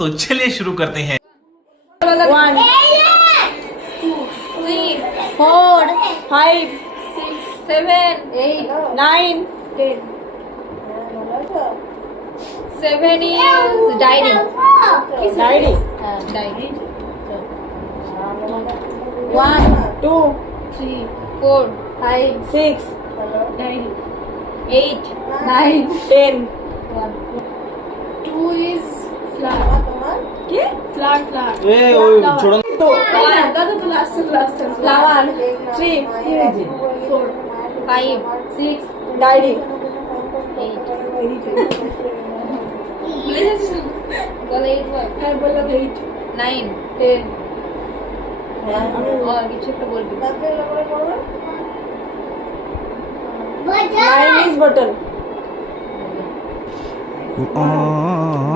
तो चलिए शुरू करते हैं। 1 3 4 5 7 8 9 10 7 is diary. Diary Diary. 1 2 3 4 5 6 diary. 8 9 10 2 is flower. কি Flower. ए ওই ছোড়ন তো That is the last. Flower 3 4 5 6 diary 8 বলে 8 বল। হ্যাঁ বললাম 8 9 10 और কিছু একটা বলবি। 9 is bottle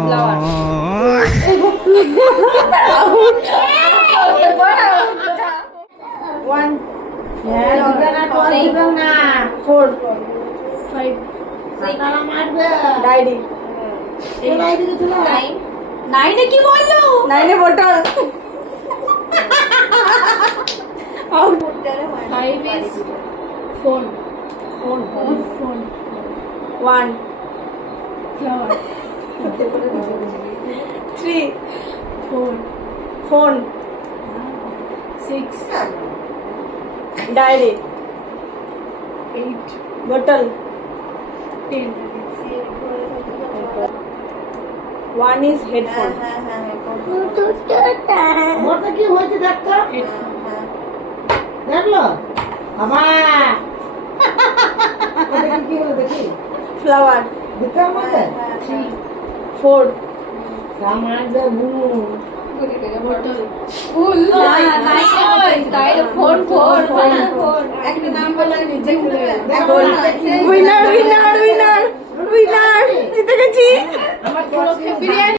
Flower. One, 4 5 diary 9 9 এ কি বললো? 9 এ bottle 5 is phone. Phone Phone. 1 Flower. 3 4 phone 6 diary 8 bottle 10 1 is headphone মোটা কি হয়েছে দেখতো দেখলো বাবা ওটা কি হলো দেখি ফ্লাওয়ার দেখতে মতে 3 4 সামার দেবু bottle. ফুল তাই ফোন একটা নাম বলে নিজে খুলে দেখো উইনার